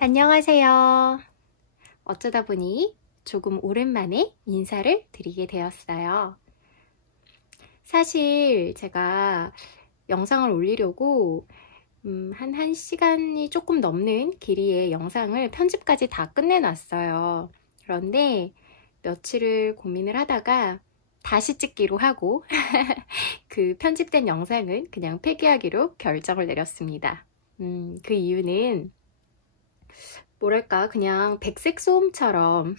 안녕하세요. 어쩌다 보니 조금 오랜만에 인사를 드리게 되었어요. 사실 제가 영상을 올리려고 한 1시간이 조금 넘는 길이의 영상을 편집까지 다 끝내놨어요. 그런데 며칠을 고민을 하다가 다시 찍기로 하고 그 편집된 영상은 그냥 폐기하기로 결정을 내렸습니다. 그 이유는 뭐랄까 그냥 백색 소음처럼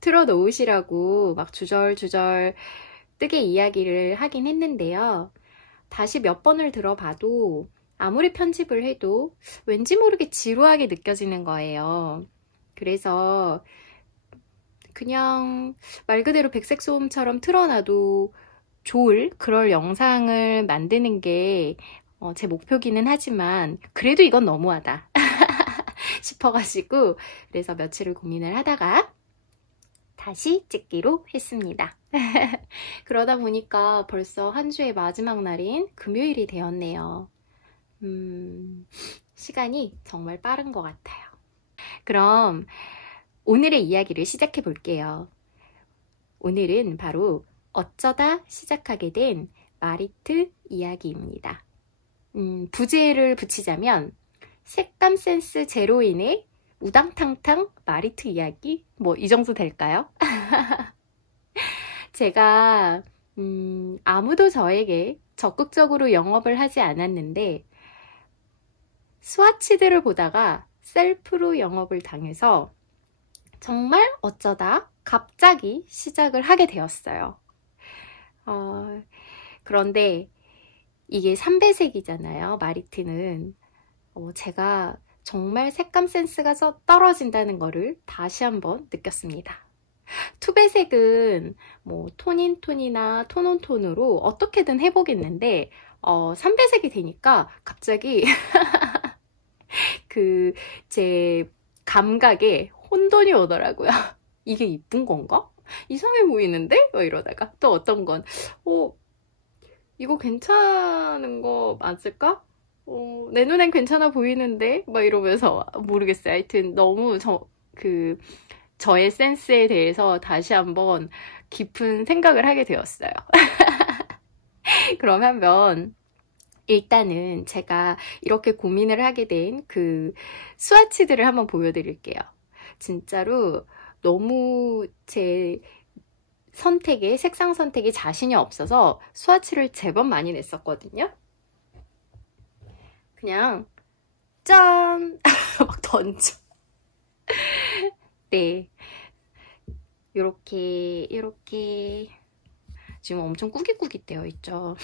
틀어놓으시라고 막 주절주절 뜨개 이야기를 하긴 했는데요. 다시 몇 번을 들어봐도 아무리 편집을 해도 왠지 모르게 지루하게 느껴지는 거예요. 그래서 그냥 말 그대로 백색 소음처럼 틀어놔도 좋을 그럴 영상을 만드는 게 제 목표기는 하지만 그래도 이건 너무하다 싶어가지고 그래서 며칠을 고민을 하다가 다시 찍기로 했습니다. 그러다 보니까 벌써 한 주의 마지막 날인 금요일이 되었네요. 시간이 정말 빠른 것 같아요. 그럼 오늘의 이야기를 시작해 볼게요. 오늘은 바로 어쩌다 시작하게 된 마리트 이야기입니다. 부제를 붙이자면 색감 센스 제로인의 우당탕탕 마리트 이야기? 뭐 이 정도 될까요? 제가 아무도 저에게 적극적으로 영업을 하지 않았는데 스와치들을 보다가 셀프로 영업을 당해서 정말 어쩌다 갑자기 시작을 하게 되었어요. 그런데 이게 3배색이잖아요, 마리트는. 제가 정말 색감 센스가 떨어진다는 거를 다시 한번 느꼈습니다. 투배색은 뭐 톤인톤이나 톤온톤으로 어떻게든 해보겠는데 3배색이 되니까 갑자기 제 감각에 혼돈이 오더라고요. 이게 이쁜 건가? 이상해 보이는데? 뭐 이러다가 또 어떤 건 이거 괜찮은 거 맞을까? 내 눈엔 괜찮아 보이는데? 막 이러면서 모르겠어요. 하여튼 너무 저의 센스에 대해서 다시 한번 깊은 생각을 하게 되었어요. 그러면 일단은 제가 이렇게 고민을 하게 된 그 스와치들을 한번 보여드릴게요. 진짜로 너무 제 색상 선택에 자신이 없어서 스와치를 제법 많이 냈었거든요. 그냥 짠! 막 던져. 네, 요렇게 지금 엄청 꾸깃꾸깃 되어 있죠.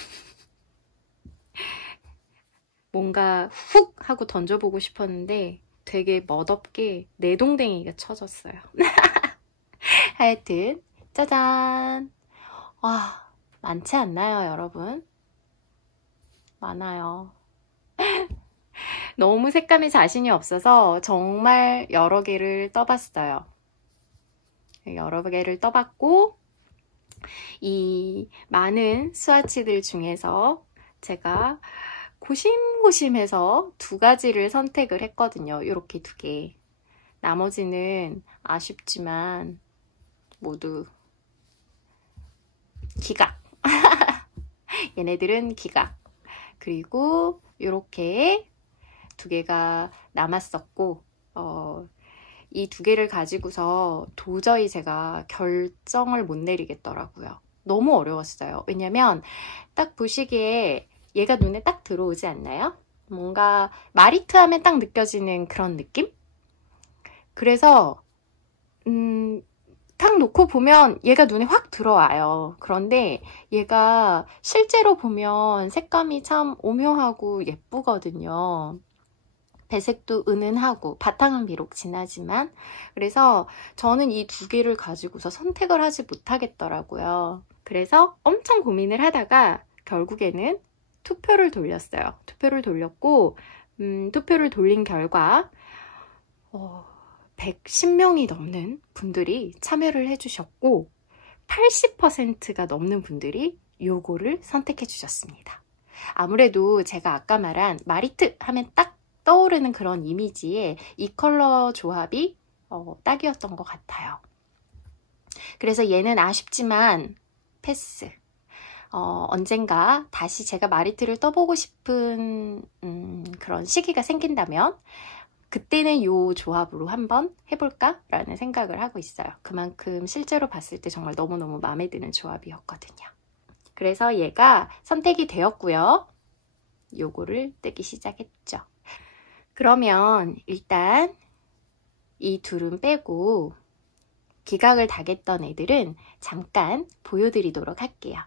뭔가 훅 하고 던져보고 싶었는데 되게 멋없게 내동댕이가 쳐졌어요. 하여튼 짜잔! 와, 많지 않나요, 여러분? 많아요. 너무 색감에 자신이 없어서 정말 여러 개를 떠봤어요. 여러 개를 떠봤고 이 많은 스와치들 중에서 제가 고심고심해서 2가지를 선택을 했거든요. 이렇게 2개. 나머지는 아쉽지만 모두 기각. 얘네들은 기각. 그리고 이렇게 2개가 남았었고 이 2개를 가지고서 도저히 제가 결정을 못 내리겠더라고요. 너무 어려웠어요. 왜냐면 딱 보시기에 얘가 눈에 딱 들어오지 않나요? 뭔가 마리트 하면 딱 느껴지는 그런 느낌? 그래서 탁 놓고 보면 얘가 눈에 확 들어와요. 그런데 얘가 실제로 보면 색감이 참 오묘하고 예쁘거든요. 배색도 은은하고 바탕은 비록 진하지만, 그래서 저는 이 두 개를 가지고서 선택을 하지 못하겠더라고요. 그래서 엄청 고민을 하다가 결국에는 투표를 돌렸어요. 투표를 돌렸고 투표를 돌린 결과 110명이 넘는 분들이 참여를 해주셨고 80%가 넘는 분들이 요거를 선택해 주셨습니다. 아무래도 제가 아까 말한 마리트 하면 딱 떠오르는 그런 이미지에 이 컬러 조합이 딱이었던 것 같아요. 그래서 얘는 아쉽지만 패스. 언젠가 다시 제가 마리트를 떠보고 싶은 그런 시기가 생긴다면 그때는 이 조합으로 한번 해볼까? 라는 생각을 하고 있어요. 그만큼 실제로 봤을 때 정말 너무너무 마음에 드는 조합이었거든요. 그래서 얘가 선택이 되었고요. 요거를 뜨기 시작했죠. 그러면 일단 이 둘은 빼고 기각을 당했던 애들은 잠깐 보여드리도록 할게요.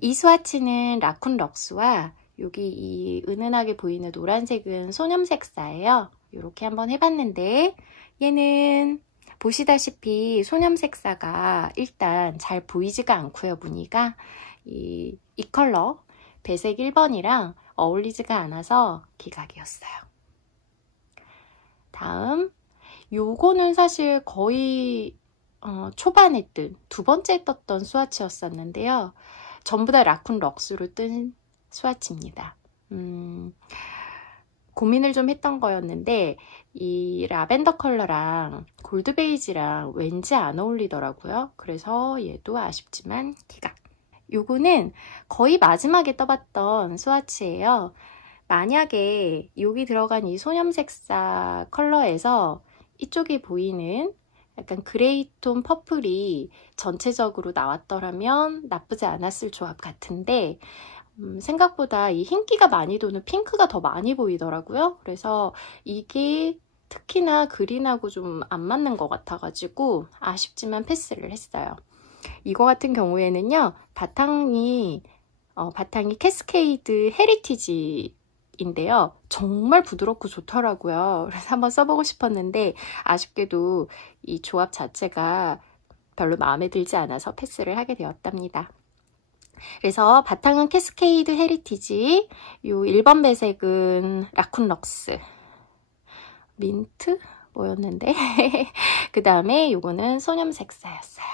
이 스와치는 라쿤 럭스와 여기 이 은은하게 보이는 노란색은 소념색사예요. 이렇게 한번 해봤는데 얘는 보시다시피 소념색사가 일단 잘 보이지가 않고요. 무늬가 이 컬러 배색 1번이랑 어울리지가 않아서 기각이었어요. 다음 요거는 사실 거의 초반에 뜬 두 번째 떴던 스와치였었는데요. 전부 다 라쿤 럭스로 뜬 스와치입니다. 고민을 좀 했던 거였는데 이 라벤더 컬러랑 골드 베이지랑 왠지 안 어울리더라고요. 그래서 얘도 아쉽지만 기각. 요거는 거의 마지막에 떠봤던 스와치예요. 만약에 여기 들어간 이 소념색사 컬러에서 이쪽에 보이는 약간 그레이톤 퍼플이 전체적으로 나왔더라면 나쁘지 않았을 조합 같은데 생각보다 이 흰기가 많이 도는 핑크가 더 많이 보이더라고요. 그래서 이게 특히나 그린하고 좀 안 맞는 것 같아가지고 아쉽지만 패스를 했어요. 이거 같은 경우에는요, 바탕이 캐스케이드 헤리티지 인데요. 정말 부드럽고 좋더라고요. 그래서 한번 써보고 싶었는데 아쉽게도 이 조합 자체가 별로 마음에 들지 않아서 패스를 하게 되었답니다. 그래서 바탕은 캐스케이드 헤리티지, 요 1번 배색은 라쿤 럭스, 민트? 뭐였는데? 그 다음에 요거는 소념색사였어요.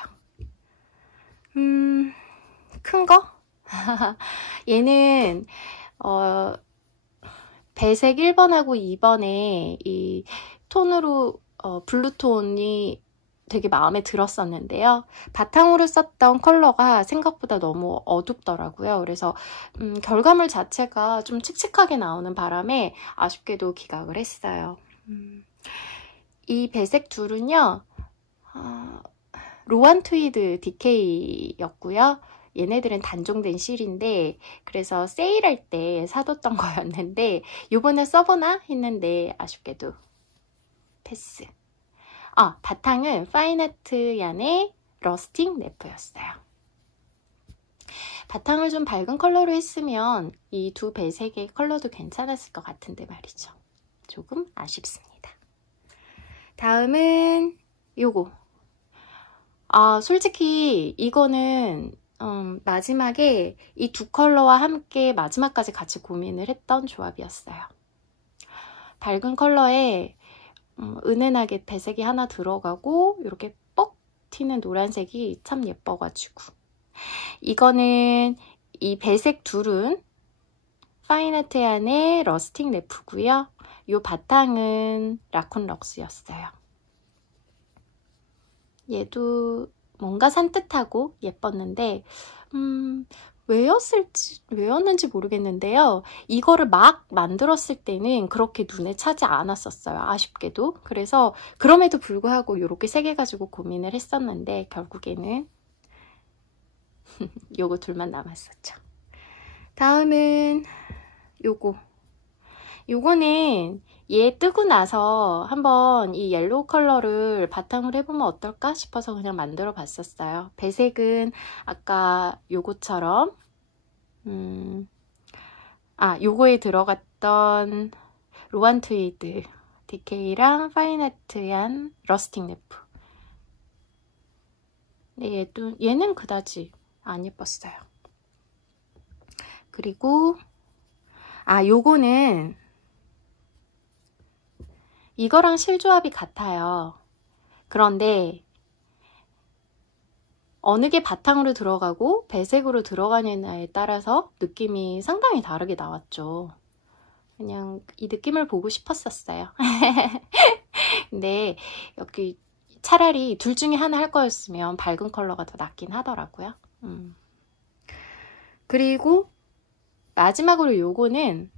큰 거? 얘는 배색 1번하고 2번에 이 톤으로 블루톤이 되게 마음에 들었었는데요. 바탕으로 썼던 컬러가 생각보다 너무 어둡더라고요. 그래서 결과물 자체가 좀 칙칙하게 나오는 바람에 아쉽게도 기각을 했어요. 이 배색 둘은요. 로안 트위드 DK였고요. 얘네들은 단종된 실인데 그래서 세일할 때 사뒀던 거였는데 요번에 써보나 했는데 아쉽게도 패스. 바탕은 파인아트 얀의 러스팅 래프였어요. 바탕을 좀 밝은 컬러로 했으면 이 두 배색의 컬러도 괜찮았을 것 같은데 말이죠. 조금 아쉽습니다. 다음은 요거. 솔직히 이거는 마지막에 이 두 컬러와 함께 마지막까지 같이 고민을 했던 조합이었어요. 밝은 컬러에 은은하게 배색이 하나 들어가고 이렇게 뻑 튀는 노란색이 참 예뻐가지고 이거는 이 배색 둘은 파인아트 얀의 러스팅 래프고요. 이 바탕은 라쿤 럭스였어요. 얘도 뭔가 산뜻하고 예뻤는데 왜였는지 모르겠는데요. 이거를 막 만들었을 때는 그렇게 눈에 차지 않았었어요. 아쉽게도. 그래서 그럼에도 불구하고 이렇게 세 개 가지고 고민을 했었는데 결국에는 요거 둘만 남았었죠. 다음은 요거는 얘 뜨고 나서 한번 이 옐로우 컬러를 바탕으로 해보면 어떨까 싶어서 그냥 만들어 봤었어요. 배색은 아까 요거처럼 요거에 들어갔던 로안 트위드 DK랑 파인아트얀 러스틱 네프. 네, 얘는 그다지 안 예뻤어요. 그리고 요거는 이거랑 실조합이 같아요. 그런데 어느 게 바탕으로 들어가고 배색으로 들어가느냐에 따라서 느낌이 상당히 다르게 나왔죠. 그냥 이 느낌을 보고 싶었었어요. 근데 여기 차라리 둘 중에 하나 할 거였으면 밝은 컬러가 더 낫긴 하더라고요. 그리고 마지막으로 요거는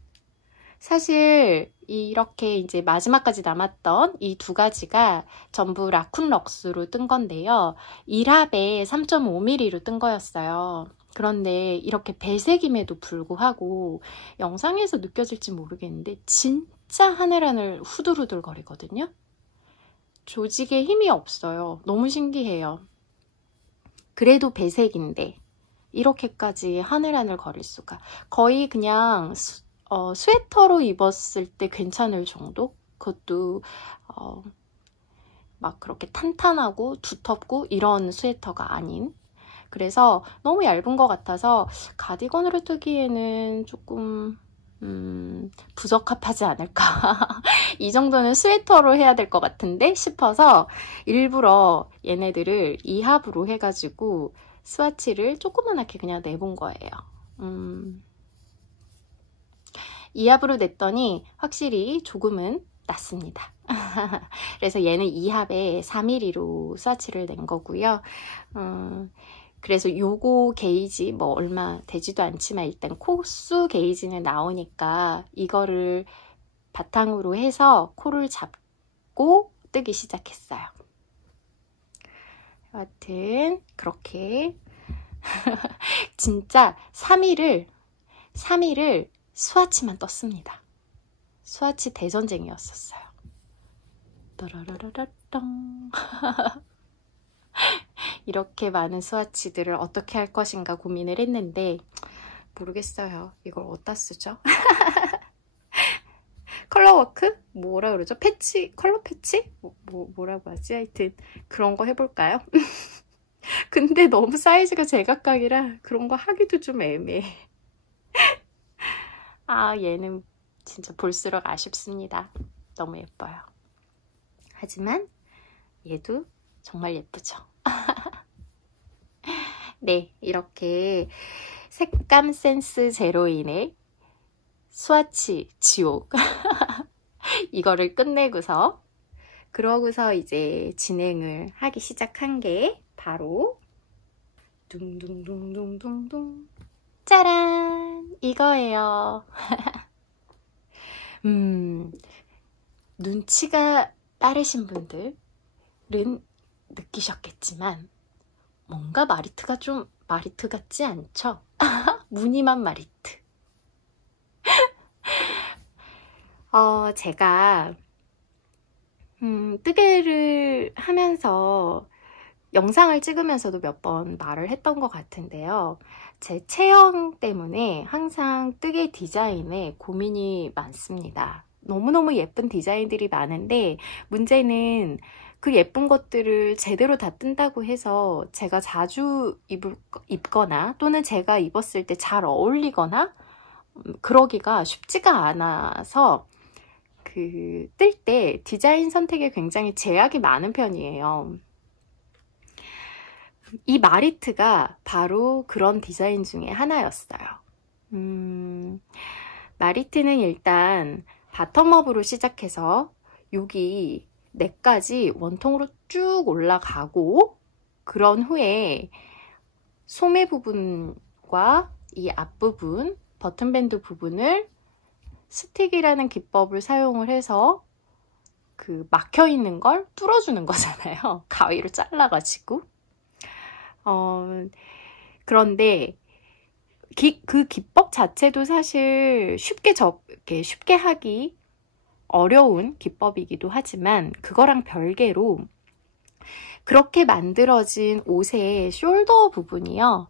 사실 이렇게 이제 마지막까지 남았던 이 두 가지가 전부 라쿤 럭스로 뜬 건데요. 1합에 3.5mm로 뜬 거였어요. 그런데 이렇게 배색임에도 불구하고 영상에서 느껴질지 모르겠는데 진짜 하늘하늘 후들후들 거리거든요. 조직에 힘이 없어요. 너무 신기해요. 그래도 배색인데 이렇게까지 하늘하늘 거릴 수가. 거의 그냥 스웨터로 입었을 때 괜찮을 정도? 그것도 막 그렇게 탄탄하고 두텁고 이런 스웨터가 아닌. 그래서 너무 얇은 것 같아서 가디건으로 뜨기에는 조금 부적합하지 않을까. 이 정도는 스웨터로 해야 될 것 같은데 싶어서 일부러 얘네들을 2합으로 해가지고 스와치를 조그만하게 그냥 내본 거예요. 2합으로 냈더니 확실히 조금은 낫습니다. 그래서 얘는 2합에 4mm로 스와치를 낸 거고요. 그래서 요거 게이지 뭐 얼마 되지도 않지만 일단 코수 게이지는 나오니까 이거를 바탕으로 해서 코를 잡고 뜨기 시작했어요. 여하튼 그렇게 진짜 3일을 스와치만 떴습니다. 스와치 대전쟁이었었어요. 따라라라라땅. 이렇게 많은 스와치들을 어떻게 할 것인가 고민을 했는데 모르겠어요. 이걸 어디다 쓰죠? 컬러워크? 뭐라 그러죠? 패치? 컬러 패치? 뭐라고 하지? 하여튼 그런 거 해볼까요? 근데 너무 사이즈가 제각각이라 그런 거 하기도 좀 애매해. 얘는 진짜 볼수록 아쉽습니다. 너무 예뻐요. 하지만 얘도 정말 예쁘죠. 네, 이렇게 색감 센스 제로인의 스와치 지옥 이거를 끝내고서 그러고서 이제 진행을 하기 시작한 게 바로 둥둥둥둥둥둥 짜란! 이거예요. 눈치가 빠르신 분들은 느끼셨겠지만 뭔가 마리트가 좀 마리트 같지 않죠? 무늬만 마리트. 제가 뜨개를 하면서 영상을 찍으면서도 몇 번 말을 했던 것 같은데요. 제 체형 때문에 항상 뜨개 디자인에 고민이 많습니다. 너무너무 예쁜 디자인들이 많은데 문제는 그 예쁜 것들을 제대로 다 뜬다고 해서 제가 자주 입거나 또는 제가 입었을 때 잘 어울리거나 그러기가 쉽지가 않아서 뜰 때 디자인 선택에 굉장히 제약이 많은 편이에요. 이 마리트가 바로 그런 디자인 중에 하나였어요. 마리트는 일단 바텀업으로 시작해서 여기 넥까지 원통으로 쭉 올라가고 그런 후에 소매 부분과 이 앞부분, 버튼밴드 부분을 스틱이라는 기법을 사용을 해서 그 막혀있는 걸 뚫어주는 거잖아요. 가위로 잘라가지고. 그런데 그 기법 자체도 사실 쉽게 하기 어려운 기법이기도 하지만 그거랑 별개로 그렇게 만들어진 옷의 숄더 부분이요.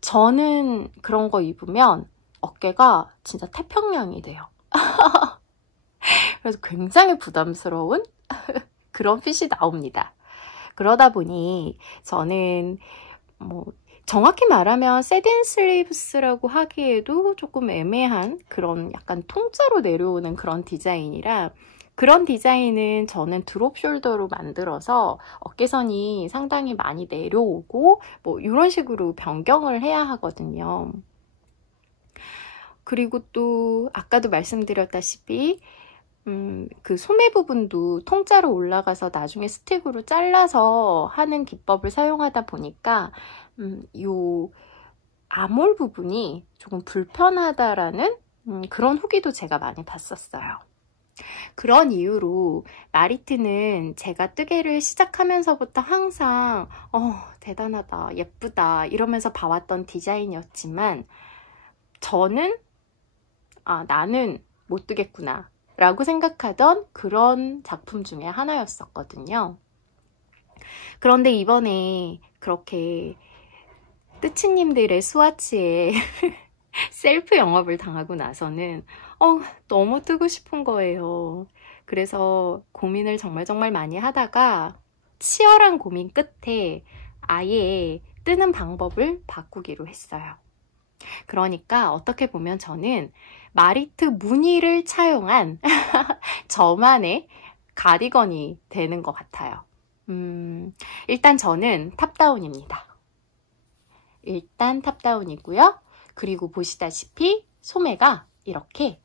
저는 그런 거 입으면 어깨가 진짜 태평양이 돼요. 그래서 굉장히 부담스러운 그런 핏이 나옵니다. 그러다 보니 저는 뭐 정확히 말하면 세딘 슬리브스라고 하기에도 조금 애매한 그런 약간 통짜로 내려오는 그런 디자인이라, 그런 디자인은 저는 드롭 숄더로 만들어서 어깨선이 상당히 많이 내려오고 뭐 이런 식으로 변경을 해야 하거든요. 그리고 또 아까도 말씀드렸다시피 그 소매 부분도 통짜로 올라가서 나중에 스틱으로 잘라서 하는 기법을 사용하다 보니까 요 아몰 부분이 조금 불편하다라는 그런 후기도 제가 많이 봤었어요. 그런 이유로 마리트는 제가 뜨개를 시작하면서부터 항상 대단하다, 예쁘다 이러면서 봐왔던 디자인이었지만, 저는 나는 못 뜨겠구나 라고 생각하던 그런 작품 중에 하나였었거든요. 그런데 이번에 그렇게 뜨치님들의 스와치에 셀프 영업을 당하고 나서는 너무 뜨고 싶은 거예요. 그래서 고민을 정말 많이 하다가 치열한 고민 끝에 아예 뜨는 방법을 바꾸기로 했어요. 그러니까 어떻게 보면 저는 마리트 무늬를 차용한 저만의 가디건이 되는 것 같아요. 일단 저는 탑다운입니다. 일단 탑다운이고요. 그리고 보시다시피 소매가 이렇게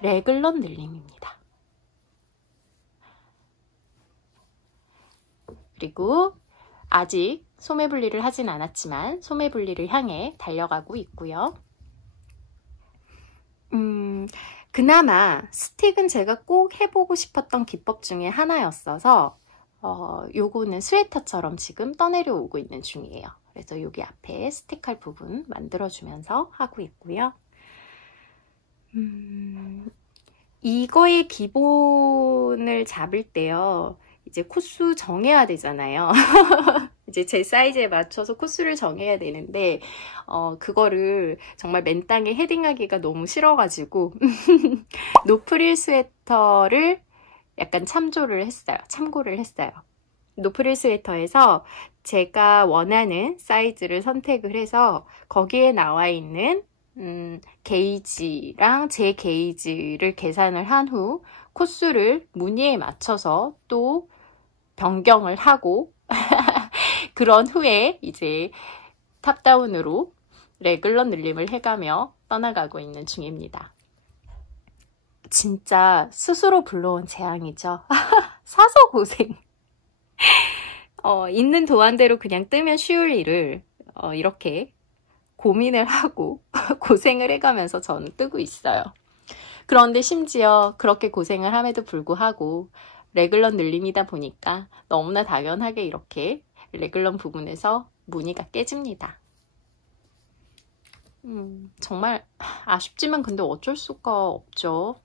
레글런 늘림입니다. 그리고 아직 소매 분리를 하진 않았지만 소매 분리를 향해 달려가고 있고요. 그나마 스틱은 제가 꼭 해보고 싶었던 기법 중에 하나였어서 요거는 스웨터처럼 지금 떠내려오고 있는 중이에요. 그래서 여기 앞에 스틱할 부분 만들어주면서 하고 있고요. 이거의 기본을 잡을 때요, 이제 코수 정해야 되잖아요. 이제 제 사이즈에 맞춰서 코수를 정해야 되는데 그거를 정말 맨 땅에 헤딩하기가 너무 싫어가지고 노프릴 스웨터를 약간 참고를 했어요. 노프릴 스웨터에서 제가 원하는 사이즈를 선택을 해서 거기에 나와 있는 게이지랑 제 게이지를 계산을 한 후 코수를 무늬에 맞춰서 또 변경을 하고 그런 후에 이제 탑다운으로 레글런 늘림을 해가며 떠나가고 있는 중입니다. 진짜 스스로 불러온 재앙이죠. 사서 고생. 있는 도안대로 그냥 뜨면 쉬울 일을 이렇게 고민을 하고 고생을 해가면서 저는 뜨고 있어요. 그런데 심지어 그렇게 고생을 함에도 불구하고 레글런 늘림이다 보니까 너무나 당연하게 이렇게 레글런 부분에서 무늬가 깨집니다. 정말 아쉽지만 근데 어쩔 수가 없죠.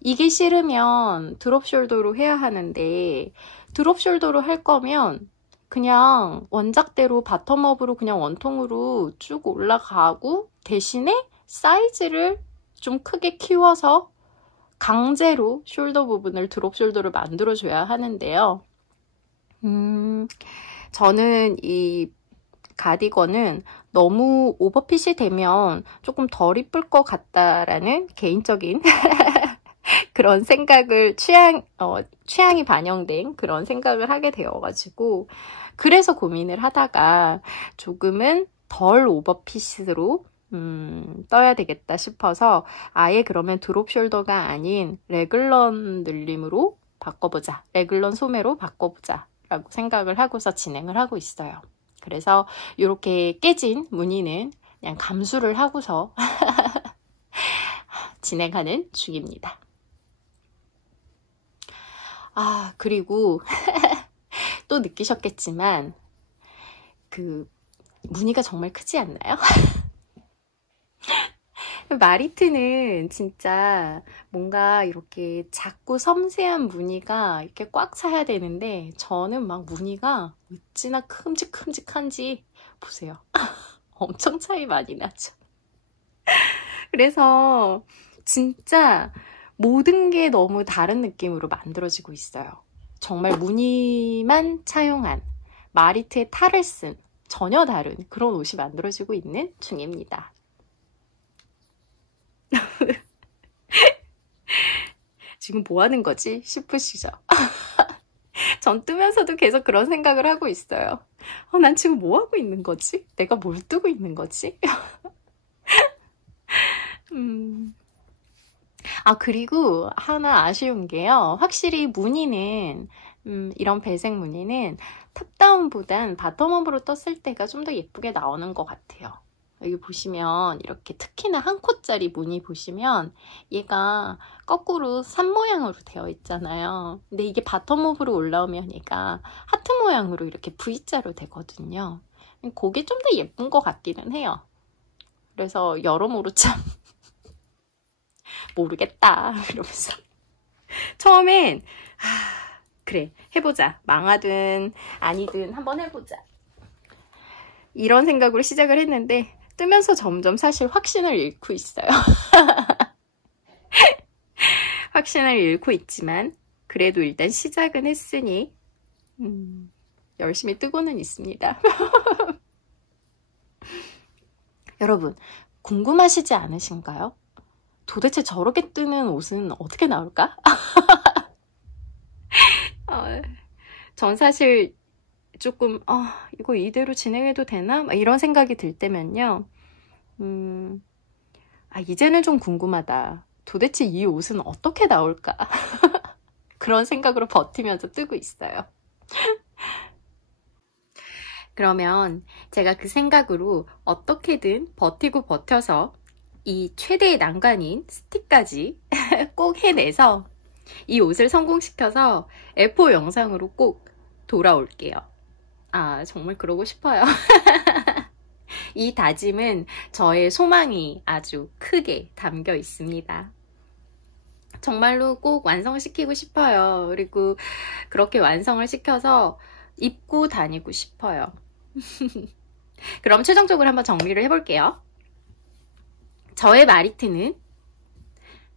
이게 싫으면 드롭 숄더로 해야 하는데, 드롭 숄더로 할 거면 그냥 원작대로 바텀업으로 그냥 원통으로 쭉 올라가고 대신에 사이즈를 좀 크게 키워서 강제로 숄더 부분을 드롭 숄더로 만들어줘야 하는데요. 저는 이 가디건은 너무 오버핏이 되면 조금 덜 이쁠 것 같다라는 개인적인 그런 생각을 취향이 반영된 그런 생각을 하게 되어가지고, 그래서 고민을 하다가 조금은 덜 오버핏으로 떠야 되겠다 싶어서 아예 그러면 드롭 숄더가 아닌 레글런 늘림으로 바꿔보자, 레글런 소매로 바꿔보자 라고 생각을 하고서 진행을 하고 있어요. 그래서 이렇게 깨진 무늬는 그냥 감수를 하고서 진행하는 중입니다. 그리고 또 느끼셨겠지만 그 무늬가 정말 크지 않나요? 마리트는 진짜 뭔가 이렇게 작고 섬세한 무늬가 이렇게 꽉 차야 되는데 저는 막 무늬가 어찌나 큼직큼직한지 보세요. 엄청 차이 많이 나죠. 그래서 진짜 모든 게 너무 다른 느낌으로 만들어지고 있어요. 정말 무늬만 차용한 마리트의 탈을 쓴 전혀 다른 그런 옷이 만들어지고 있는 중입니다. 지금 뭐 하는 거지? 싶으시죠? 전 뜨면서도 계속 그런 생각을 하고 있어요. 난 지금 뭐 하고 있는 거지? 내가 뭘 뜨고 있는 거지? 그리고 하나 아쉬운 게요. 확실히 무늬는, 이런 배색 무늬는 탑다운보단 바텀업으로 떴을 때가 좀 더 예쁘게 나오는 것 같아요. 여기 보시면 이렇게 특히나 한 코짜리 무늬 보시면 얘가 거꾸로 산 모양으로 되어 있잖아요. 근데 이게 바텀업으로 올라오면 얘가 하트 모양으로 이렇게 V자로 되거든요. 그게 좀 더 예쁜 것 같기는 해요. 그래서 여러모로 참 모르겠다 이러면서 처음엔 그래 해보자, 망하든 아니든 한번 해보자 이런 생각으로 시작을 했는데 뜨면서 점점 사실 확신을 잃고 있어요. 확신을 잃고 있지만 그래도 일단 시작은 했으니 열심히 뜨고는 있습니다. 여러분 궁금하시지 않으신가요? 도대체 저렇게 뜨는 옷은 어떻게 나올까? 전 사실 조금 이거 이대로 진행해도 되나? 이런 생각이 들 때면요. 이제는 좀 궁금하다. 도대체 이 옷은 어떻게 나올까? 그런 생각으로 버티면서 뜨고 있어요. 그러면 제가 그 생각으로 어떻게든 버티고 버텨서 이 최대의 난관인 스틱까지 꼭 해내서 이 옷을 성공시켜서 F4 영상으로 꼭 돌아올게요. 정말 그러고 싶어요. 이 다짐은 저의 소망이 아주 크게 담겨 있습니다. 정말로 꼭 완성시키고 싶어요. 그리고 그렇게 완성을 시켜서 입고 다니고 싶어요. 그럼 최종적으로 한번 정리를 해볼게요. 저의 마리트는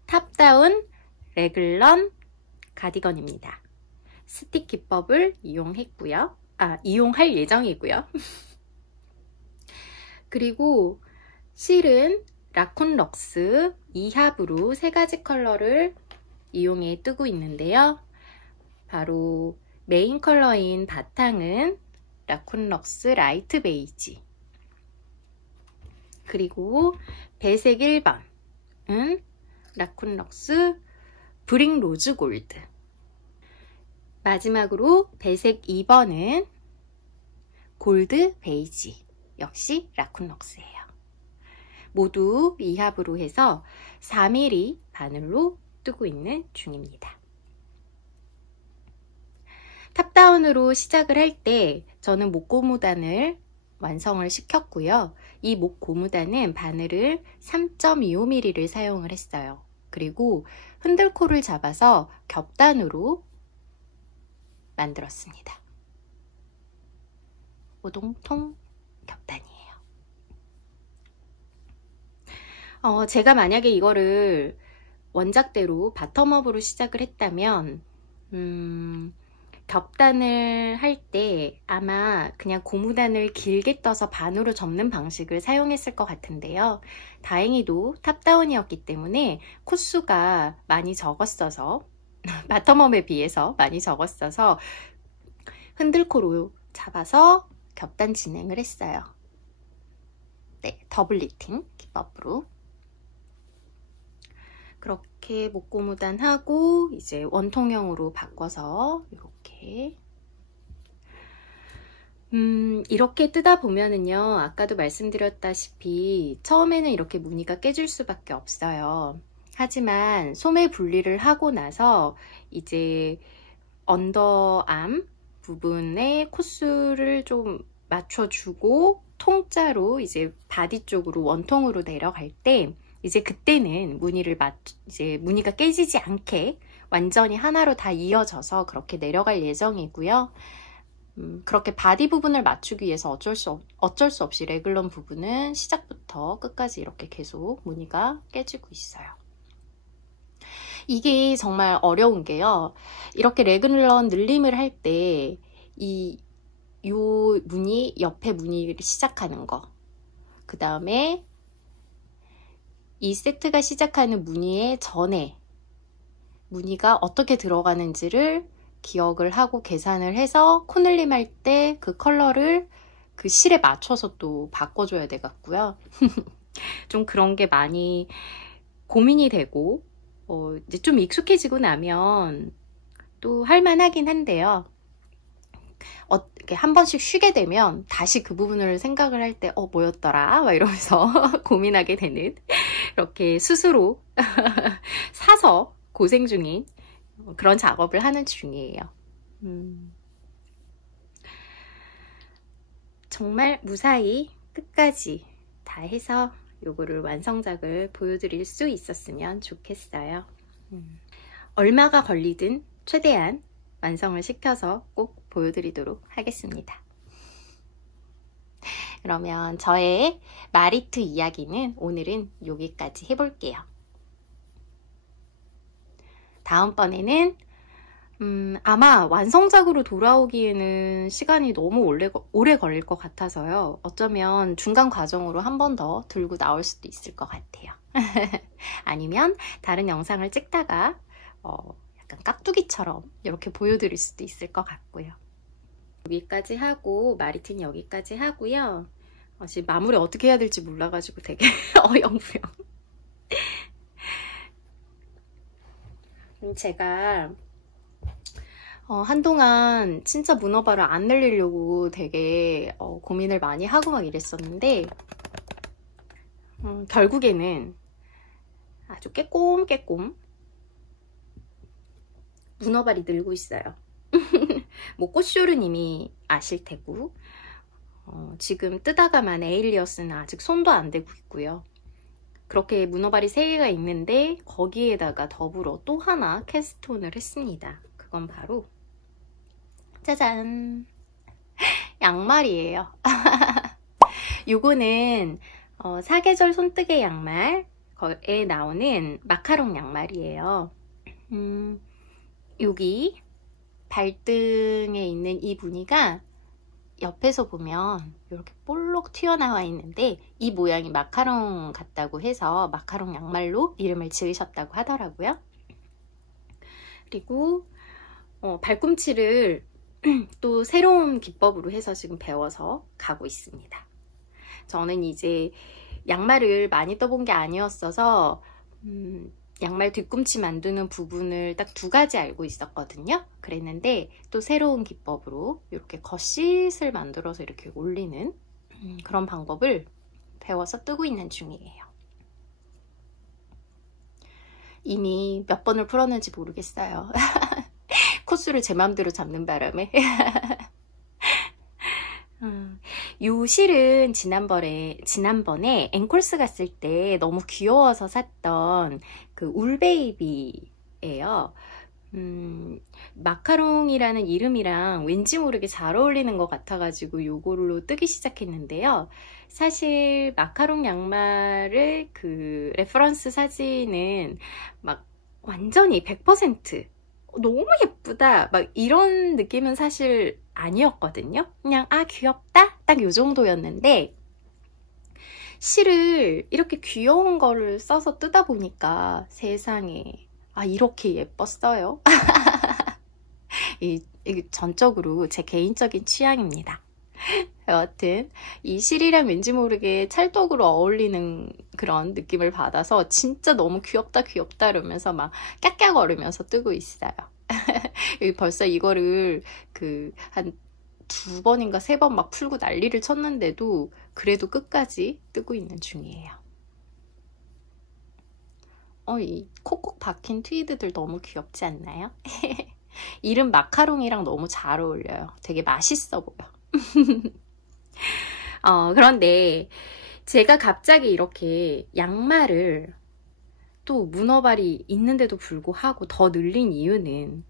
탑다운 레글런 가디건입니다. 스틱 기법을 이용할 예정이고요. 그리고 실은 라쿤 럭스 2합으로 3가지 컬러를 이용해 뜨고 있는데요. 바로 메인 컬러인 바탕은 라쿤 럭스 라이트 베이지, 그리고 배색 1번은 라쿤 럭스 브릭 로즈 골드, 마지막으로 배색 2번은 골드 베이지, 역시 라쿤 럭스예요. 모두 2합으로 해서 4mm 바늘로 뜨고 있는 중입니다. 탑다운으로 시작을 할 때 저는 목 고무단을 완성을 시켰고요. 이 목 고무단은 바늘을 3.25mm를 사용을 했어요. 그리고 흔들코를 잡아서 겹단으로 만들었습니다. 오동통 겹단이에요. 제가 만약에 이거를 원작대로 바텀업으로 시작을 했다면 겹단을 할 때 아마 그냥 고무단을 길게 떠서 반으로 접는 방식을 사용했을 것 같은데요. 다행히도 탑다운이었기 때문에 코수가 많이 적었어서 바텀업에 비해서 많이 적었어서 흔들코로 잡아서 겹단 진행을 했어요. 네, 더블 니팅 기법으로 그렇게 목고무단 하고 이제 원통형으로 바꿔서 이렇게 뜨다 보면은요, 아까도 말씀드렸다시피 처음에는 이렇게 무늬가 깨질 수밖에 없어요. 하지만 소매 분리를 하고 나서 이제 언더암 부분에 코스를 좀 맞춰주고 통짜로 이제 바디 쪽으로 원통으로 내려갈 때 이제 그때는 무늬가 깨지지 않게 완전히 하나로 다 이어져서 그렇게 내려갈 예정이고요. 그렇게 바디 부분을 맞추기 위해서 어쩔 수 없이 레글런 부분은 시작부터 끝까지 이렇게 계속 무늬가 깨지고 있어요. 이게 정말 어려운 게요. 이렇게 레글런 늘림을 할 때 요 무늬, 옆에 무늬를 시작하는 거. 그 다음에 이 세트가 시작하는 무늬의 전에 무늬가 어떻게 들어가는지를 기억을 하고 계산을 해서 코늘림 할 때 그 컬러를 그 실에 맞춰서 또 바꿔줘야 되겠고요. 좀 그런 게 많이 고민이 되고 이제 좀 익숙해지고 나면 또 할만하긴 한데요. 이렇게 한 번씩 쉬게 되면 다시 그 부분을 생각을 할 때 뭐였더라? 막 이러면서 고민하게 되는, 이렇게 스스로 사서 고생 중인 그런 작업을 하는 중이에요. 정말 무사히 끝까지 다 해서 요거를 완성작을 보여드릴 수 있었으면 좋겠어요. 얼마가 걸리든 최대한 완성을 시켜서 꼭 보여드리도록 하겠습니다. 그러면 저의 마리투 이야기는 오늘은 여기까지 해볼게요. 다음번에는 아마 완성작으로 돌아오기에는 시간이 너무 오래 걸릴 것 같아서요. 어쩌면 중간 과정으로 한 번 더 들고 나올 수도 있을 것 같아요. 아니면 다른 영상을 찍다가 약간 깍두기처럼 이렇게 보여드릴 수도 있을 것 같고요. 여기까지 하고 마리틴 여기까지 하고요. 지금 마무리 어떻게 해야 될지 몰라가지고 되게 어영부영. 제가 한동안 진짜 문어발을 안 늘리려고 되게 고민을 많이 하고 막 이랬었는데 결국에는 아주 깨꼼깨꼼 문어발이 늘고 있어요. 뭐 꽃쇼르님이 아실 테고 지금 뜨다가만 에일리어스는 아직 손도 안 대고 있고요. 그렇게 문어발이 3개가 있는데 거기에다가 더불어 또 하나 캐스톤을 했습니다. 그건 바로 짜잔! 양말이에요. 요거는 사계절 손뜨개 양말에 나오는 마카롱 양말이에요. 여기 발등에 있는 이 무늬가 옆에서 보면 이렇게 볼록 튀어나와 있는데 이 모양이 마카롱 같다고 해서 마카롱 양말로 이름을 지으셨다고 하더라고요. 그리고 발꿈치를 또 새로운 기법으로 해서 지금 배워서 가고 있습니다. 저는 이제 양말을 많이 떠본 게 아니었어서 양말 뒤꿈치 만드는 부분을 딱 2가지 알고 있었거든요. 그랬는데 또 새로운 기법으로 이렇게 겉싯을 만들어서 이렇게 올리는 그런 방법을 배워서 뜨고 있는 중이에요. 이미 몇 번을 풀었는지 모르겠어요. 코스를 제 맘대로 잡는 바람에. 요 실은 지난번에 앵콜스 갔을 때 너무 귀여워서 샀던 그 울베이비예요. 마카롱이라는 이름이랑 왠지 모르게 잘 어울리는 것 같아가지고 요걸로 뜨기 시작했는데요. 사실 마카롱 양말을 그 레퍼런스 사진은 막 완전히 100% 너무 예쁘다 막 이런 느낌은 사실 아니었거든요. 그냥 귀엽다 딱 요 정도였는데 실을 이렇게 귀여운 거를 써서 뜨다 보니까 세상에 이렇게 예뻤어요. 이게 전적으로 제 개인적인 취향입니다. 여하튼 이 실이랑 왠지 모르게 찰떡으로 어울리는 그런 느낌을 받아서 진짜 너무 귀엽다 이러면서 막 깍깍거리면서 뜨고 있어요. 벌써 이거를 한 2번인가 3번 막 풀고 난리를 쳤는데도 그래도 끝까지 뜨고 있는 중이에요. 이 콕콕 박힌 트위드들 너무 귀엽지 않나요? 이름 마카롱이랑 너무 잘 어울려요. 되게 맛있어 보여. 그런데 제가 갑자기 이렇게 양말을 또 문어발이 있는데도 불구하고 더 늘린 이유는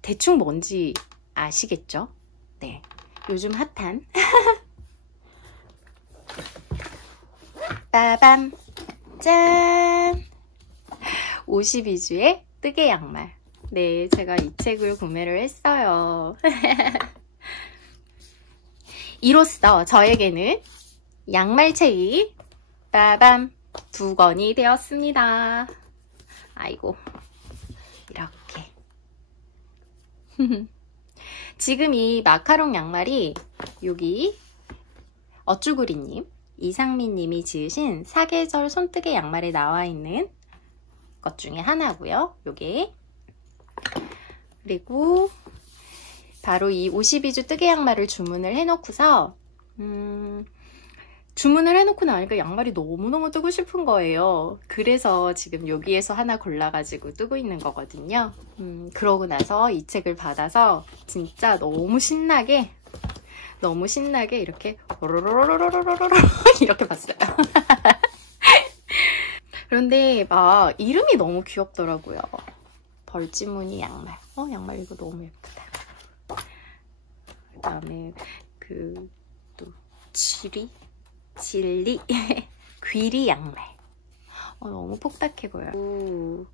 대충 뭔지 아시겠죠? 네, 요즘 핫한 빠밤 짠! 52주의 뜨개 양말. 네, 제가 이 책을 구매를 했어요. 이로써 저에게는 양말책이 빠밤 2권이 되었습니다. 아이고, 이렇게. 지금 이 마카롱 양말이 여기 어쭈구리님, 이상민님이 지으신 사계절 손뜨개 양말에 나와 있는 것 중에 하나고요. 요게. 그리고 바로 이 52주 뜨개 양말을 주문을 해놓고서 주문을 해놓고 나니까 양말이 너무너무 뜨고 싶은 거예요. 그래서 지금 여기에서 하나 골라가지고 뜨고 있는 거거든요. 그러고 나서 이 책을 받아서 진짜 너무 신나게 이렇게 이렇게 봤어요. 그런데 막 이름이 너무 귀엽더라고요. 벌지무늬 양말. 양말 이거 너무 예쁘다. 그 다음에 또 진리 귀리 양말. 너무 폭닥해 보여요.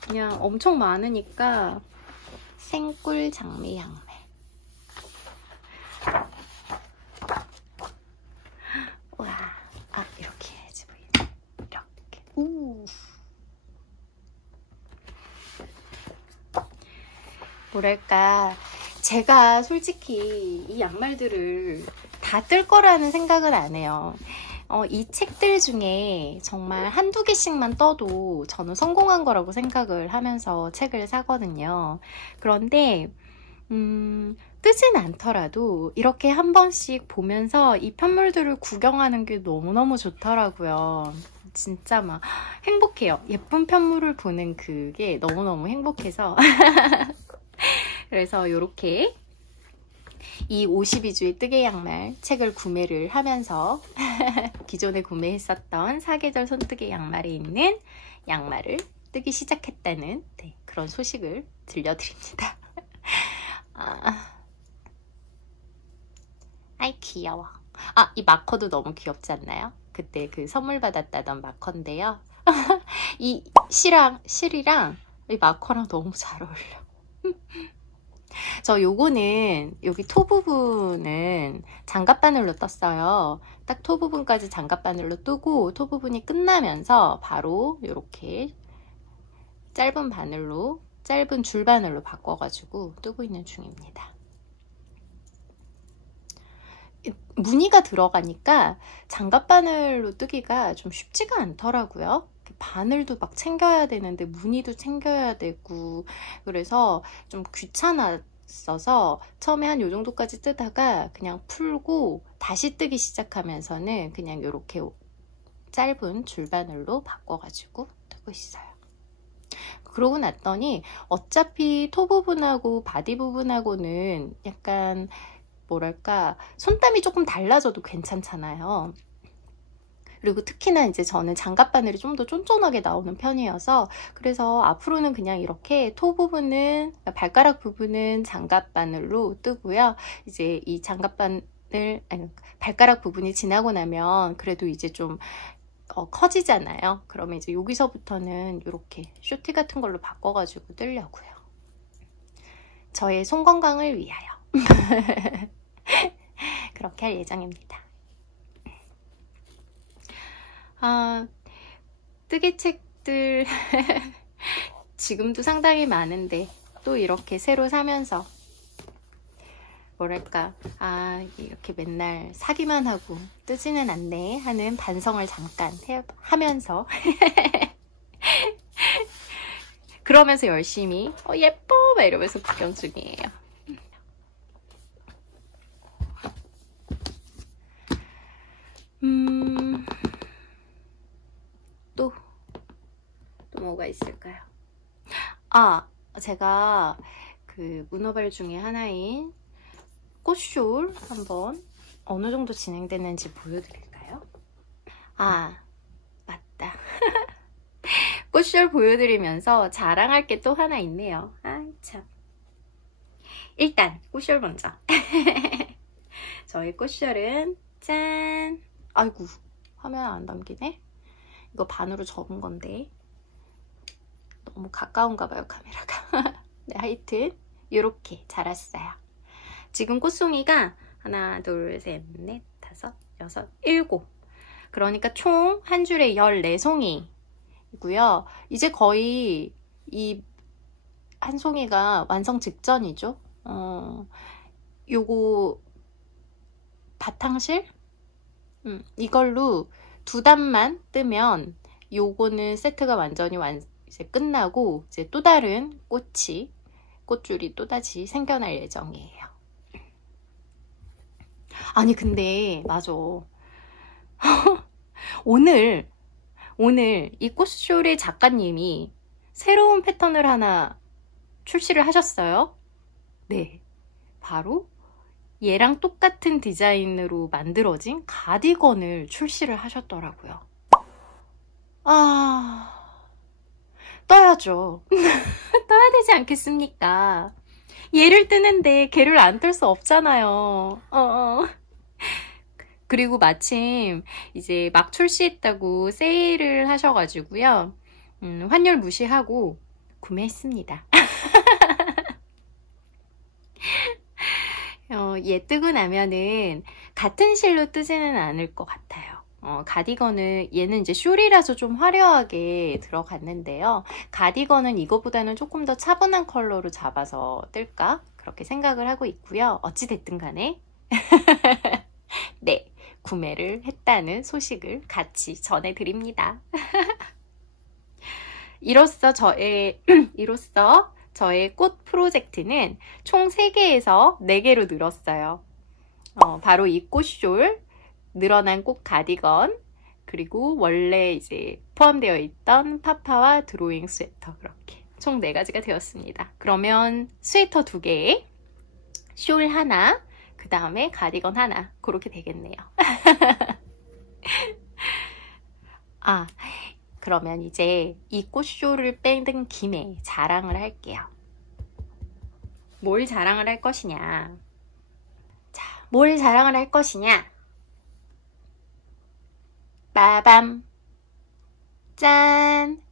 그냥 엄청 많으니까 생꿀 장미 양말. 와, 이렇게 해야지 보이네. 이렇게. 뭐랄까, 제가 솔직히 이 양말들을 다 뜰 거라는 생각은 안 해요. 이 책들 중에 정말 한두 개씩만 떠도 저는 성공한 거라고 생각을 하면서 책을 사거든요. 그런데 뜨진 않더라도 이렇게 한 번씩 보면서 이 편물들을 구경하는 게 너무너무 좋더라고요. 진짜 막 행복해요. 예쁜 편물을 보는 그게 너무너무 행복해서 그래서 이렇게 이 52주의 뜨개 양말 책을 구매를 하면서 기존에 구매했었던 사계절 손뜨개 양말에 있는 양말을 뜨기 시작했다는 그런 소식을 들려드립니다. 아이 귀여워. 이 마커도 너무 귀엽지 않나요? 그때 그 선물 받았다던 마커인데요. 이 실이랑 이 마커랑 너무 잘 어울려. 저 요거는 여기 토 부분은 장갑 바늘로 떴어요. 딱 토 부분까지 장갑 바늘로 뜨고 토 부분이 끝나면서 바로 이렇게 짧은 줄 바늘로 바꿔가지고 뜨고 있는 중입니다. 무늬가 들어가니까 장갑 바늘로 뜨기가 좀 쉽지가 않더라고요. 바늘도 막 챙겨야 되는데 무늬도 챙겨야 되고 그래서 좀 귀찮았어서 처음에 한 요 정도까지 뜨다가 그냥 풀고 다시 뜨기 시작하면서는 그냥 이렇게 짧은 줄바늘로 바꿔가지고 뜨고 있어요. 그러고 났더니 어차피 토 부분하고 바디 부분하고는 약간 뭐랄까 손땀이 조금 달라져도 괜찮잖아요. 그리고 특히나 이제 저는 장갑 바늘이 좀 더 쫀쫀하게 나오는 편이어서 그래서 앞으로는 그냥 이렇게 토 부분은 발가락 부분은 장갑 바늘로 뜨고요. 이제 이 장갑 바늘 발가락 부분이 지나고 나면 그래도 이제 좀 커지잖아요. 그러면 이제 여기서부터는 이렇게 쇼티 같은 걸로 바꿔가지고 뜨려고요. 저의 손 건강을 위하여 그렇게 할 예정입니다. 뜨개책들 지금도 상당히 많은데 또 이렇게 새로 사면서 뭐랄까 이렇게 맨날 사기만 하고 뜨지는 않네 하는 반성을 잠깐 하면서 그러면서 열심히 예뻐 막 이러면서 구경 중이에요. 또 뭐가 있을까요? 제가 그 문어발 중에 하나인 꽃숄 한번 어느 정도 진행됐는지 보여드릴까요? 맞다. 꽃숄 보여드리면서 자랑할 게 또 하나 있네요. 참. 일단 꽃숄 먼저. 저희 꽃숄은 짠! 아이고 화면 안 담기네. 이거 반으로 접은 건데 너무 가까운가 봐요, 카메라가. 네, 하여튼 이렇게 자랐어요. 지금 꽃송이가 하나, 둘, 셋, 넷, 다섯, 여섯, 일곱. 그러니까 총 한 줄에 14송이고요. 이제 거의 이 한 송이가 완성 직전이죠. 요거 바탕실? 이걸로 2단만 뜨면 요거는 세트가 완전히 이제 끝나고 이제 또 다른 꽃줄이 또다시 생겨날 예정이에요. 아니 근데 맞아. 오늘 이 꽃쇼의 작가님이 새로운 패턴을 하나 출시를 하셨어요. 네, 바로 얘랑 똑같은 디자인으로 만들어진 가디건을 출시를 하셨더라고요. 떠야죠. 떠야 되지 않겠습니까? 얘를 뜨는데 걔를 안 뜰 수 없잖아요. 그리고 마침 이제 막 출시했다고 세일을 하셔가지고요. 환율 무시하고 구매했습니다. 얘 뜨고 나면은 같은 실로 뜨지는 않을 것 같아요. 가디건은 얘는 이제 숄이라서 좀 화려하게 들어갔는데요. 가디건은 이거보다는 조금 더 차분한 컬러로 잡아서 뜰까? 그렇게 생각을 하고 있고요. 어찌됐든 간에 네, 구매를 했다는 소식을 같이 전해드립니다. 이로써 저의 꽃 프로젝트는 총 3개에서 4개로 늘었어요. 바로 이 꽃숄, 늘어난 꽃 가디건, 그리고 원래 이제 포함되어 있던 파파와 드로잉 스웨터, 그렇게 총 4가지가 되었습니다. 그러면 스웨터 2개에 숄 하나, 그 다음에 가디건 하나, 그렇게 되겠네요. 그러면 이제 이 꽃쇼를 빼는 김에 자랑을 할게요. 뭘 자랑을 할 것이냐? 자, 뭘 자랑을 할 것이냐? 빠밤! 짠!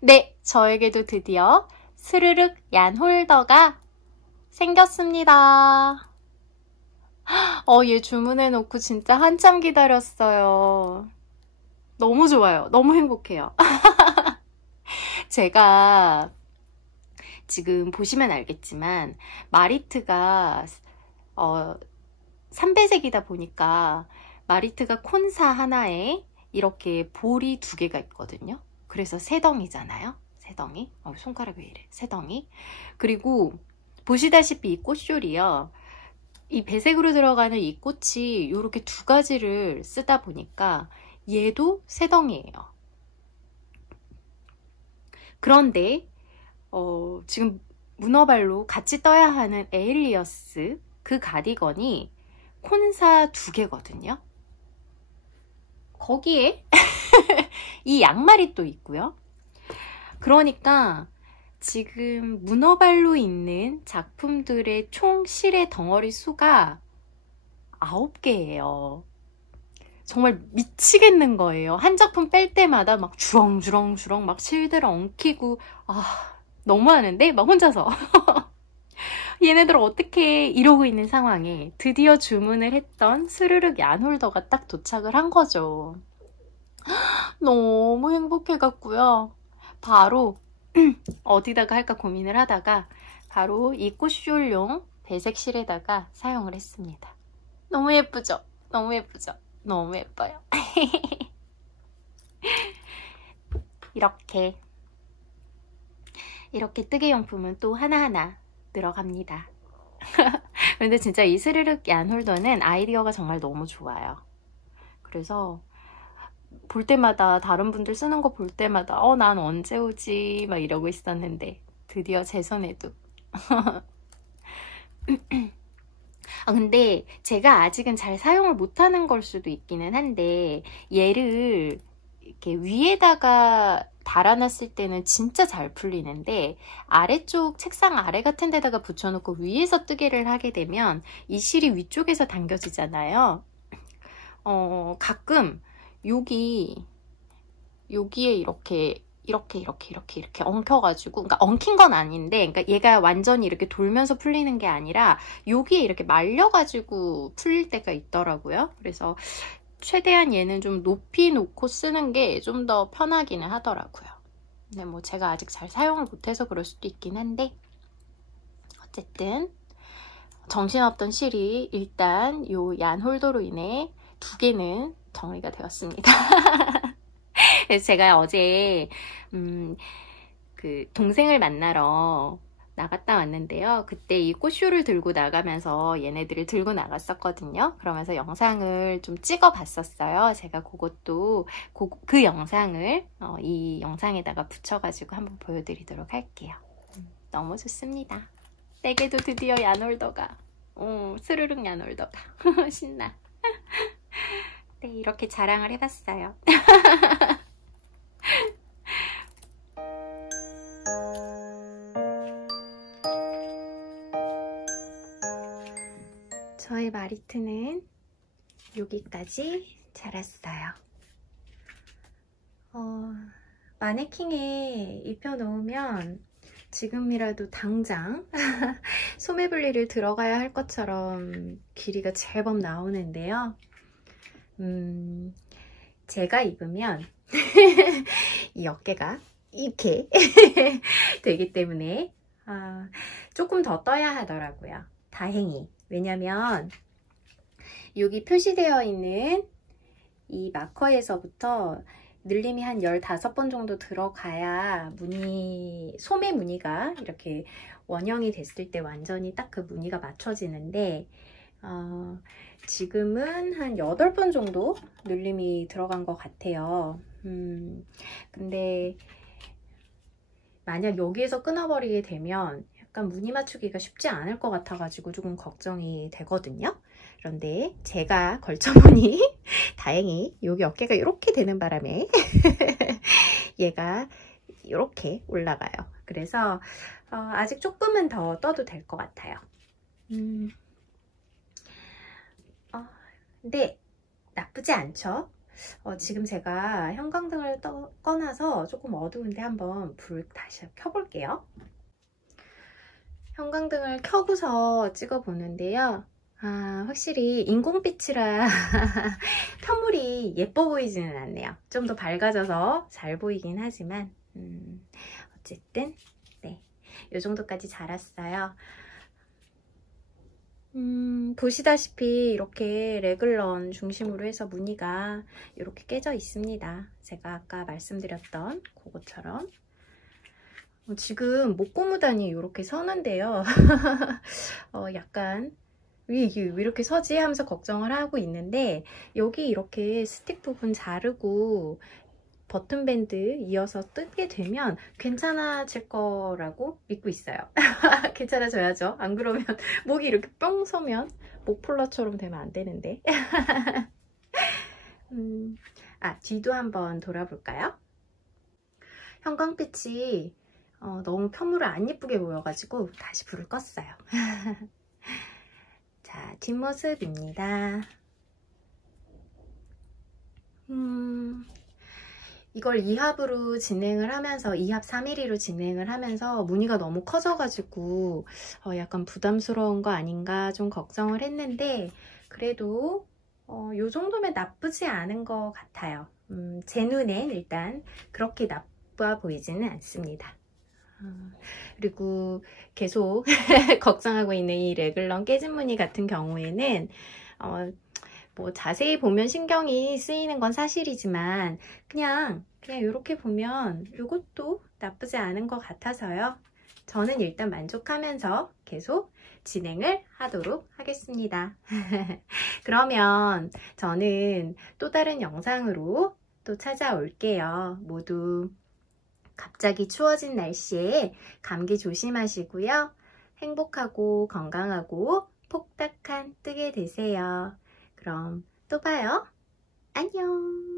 네, 저에게도 드디어 스르륵 얀 홀더가 생겼습니다. 얘 주문해놓고 진짜 한참 기다렸어요. 너무 좋아요. 너무 행복해요. 제가 지금 보시면 알겠지만 마리트가 3배색이다 보니까 마리트가 콘사 하나에 이렇게 볼이 2개가 있거든요. 그래서 3덩이잖아요. 3덩이. 손가락이 왜 이래. 3덩이. 그리고 보시다시피 이 꽃숄이요. 이 배색으로 들어가는 이 꽃이 이렇게 2가지를 쓰다 보니까 얘도 3덩이에요. 그런데 지금 문어발로 같이 떠야 하는 에일리어스 그 가디건이 콘사 2개거든요. 거기에 이 양말이 또 있고요. 그러니까 지금 문어발로 있는 작품들의 총 실의 덩어리 수가 9개예요. 정말 미치겠는 거예요. 한 작품 뺄 때마다 막 주렁주렁 막 실들 엉키고 너무하는데 막 혼자서 얘네들 어떻게 이러고 있는 상황에 드디어 주문을 했던 스르륵 얀홀더가 딱 도착을 한 거죠. 너무 행복해갖고요. 바로 어디다가 할까 고민을 하다가 바로 이 꽃숄용 배색 실에다가 사용을 했습니다. 너무 예쁘죠? 너무 예쁘죠? 너무 예뻐요. 이렇게 뜨개용품은 또 하나하나 들어갑니다. 그런데 진짜 이 스르륵 얀 홀더는 아이디어가 정말 너무 좋아요. 그래서 볼 때마다 다른 분들 쓰는 거 볼 때마다 난 언제 오지 막 이러고 있었는데 드디어 제 손에도. 근데 제가 아직은 잘 사용을 못하는 걸 수도 있기는 한데 얘를 이렇게 위에다가 달아놨을 때는 진짜 잘 풀리는데 아래쪽 책상 아래 같은 데다가 붙여놓고 위에서 뜨개를 하게 되면 이 실이 위쪽에서 당겨지잖아요. 가끔 여기에 이렇게 이렇게 엉켜가지고, 그러니까 엉킨 건 아닌데, 그러니까 얘가 완전히 이렇게 돌면서 풀리는 게 아니라 여기에 이렇게 말려가지고 풀릴 때가 있더라고요. 그래서 최대한 얘는 좀 높이 놓고 쓰는 게 좀 더 편하기는 하더라고요. 근데 뭐 제가 아직 잘 사용을 못해서 그럴 수도 있긴 한데, 어쨌든 정신없던 실이 일단 요 얀 홀더로 인해 2개는 정리가 되었습니다. 그래서 제가 어제 그 동생을 만나러 나갔다 왔는데요. 그때 이 꽃쇼를 들고 나가면서 얘네들을 들고 나갔었거든요. 그러면서 영상을 좀 찍어 봤었어요. 제가 그것도 그 영상을 이 영상에다가 붙여가지고 한번 보여드리도록 할게요. 너무 좋습니다. 내게도 드디어 얀홀더가 스르륵 얀홀더가 신나. 네, 이렇게 자랑을 해봤어요. 저의 마리트는 여기까지 자랐어요. 마네킹에 입혀놓으면 지금이라도 당장 소매분리를 들어가야 할 것처럼 길이가 제법 나오는데요. 제가 입으면 이 어깨가 이렇게 되기 때문에 조금 더 떠야 하더라고요. 다행히. 왜냐면 여기 표시되어 있는 이 마커에서부터 늘림이 한 15번 정도 들어가야 소매 무늬가 이렇게 원형이 됐을 때 완전히 딱 그 무늬가 맞춰지는데 지금은 한 8번 정도 늘림이 들어간 것 같아요. 근데 만약 여기에서 끊어버리게 되면 약간 무늬 맞추기가 쉽지 않을 것 같아가지고 조금 걱정이 되거든요. 그런데 제가 걸쳐보니 다행히 여기 어깨가 이렇게 되는 바람에 얘가 이렇게 올라가요. 그래서 아직 조금은 더 떠도 될 것 같아요. 근데 나쁘지 않죠? 지금 제가 형광등을 꺼놔서 조금 어두운데 한번 불 다시 켜볼게요. 형광등을 켜고서 찍어보는데요. 확실히 인공빛이라 편물이 예뻐 보이지는 않네요. 좀 더 밝아져서 잘 보이긴 하지만 어쨌든 네, 이 정도까지 자랐어요. 보시다시피 이렇게 레글런 중심으로 해서 무늬가 이렇게 깨져 있습니다. 제가 아까 말씀드렸던 그것처럼 지금 목고무단이 이렇게 서는데요. 약간 왜 이렇게 서지 하면서 걱정을 하고 있는데 여기 이렇게 스틱 부분 자르고 버튼 밴드 이어서 뜯게 되면 괜찮아질 거라고 믿고 있어요. 괜찮아져야죠. 안 그러면 목이 이렇게 뿅 서면 목폴러처럼 되면 안 되는데. 뒤도 한번 돌아볼까요? 형광빛이 너무 편물을 안 예쁘게 보여가지고 다시 불을 껐어요. 자, 뒷모습입니다. 이걸 2합으로 진행을 하면서 2합 3mm로 진행을 하면서 무늬가 너무 커져가지고 약간 부담스러운 거 아닌가 좀 걱정을 했는데 그래도 요 정도면 나쁘지 않은 것 같아요. 제 눈엔 일단 그렇게 나빠 보이지는 않습니다. 그리고 계속 걱정하고 있는 이 레글런 깨진 무늬 같은 경우에는 뭐 자세히 보면 신경이 쓰이는 건 사실이지만 그냥 이렇게 보면 이것도 나쁘지 않은 것 같아서요. 저는 일단 만족하면서 계속 진행을 하도록 하겠습니다. 그러면 저는 또 다른 영상으로 또 찾아올게요. 모두 갑자기 추워진 날씨에 감기 조심하시고요. 행복하고 건강하고 폭닥한 뜨개 되세요. 그럼 또 봐요. 안녕.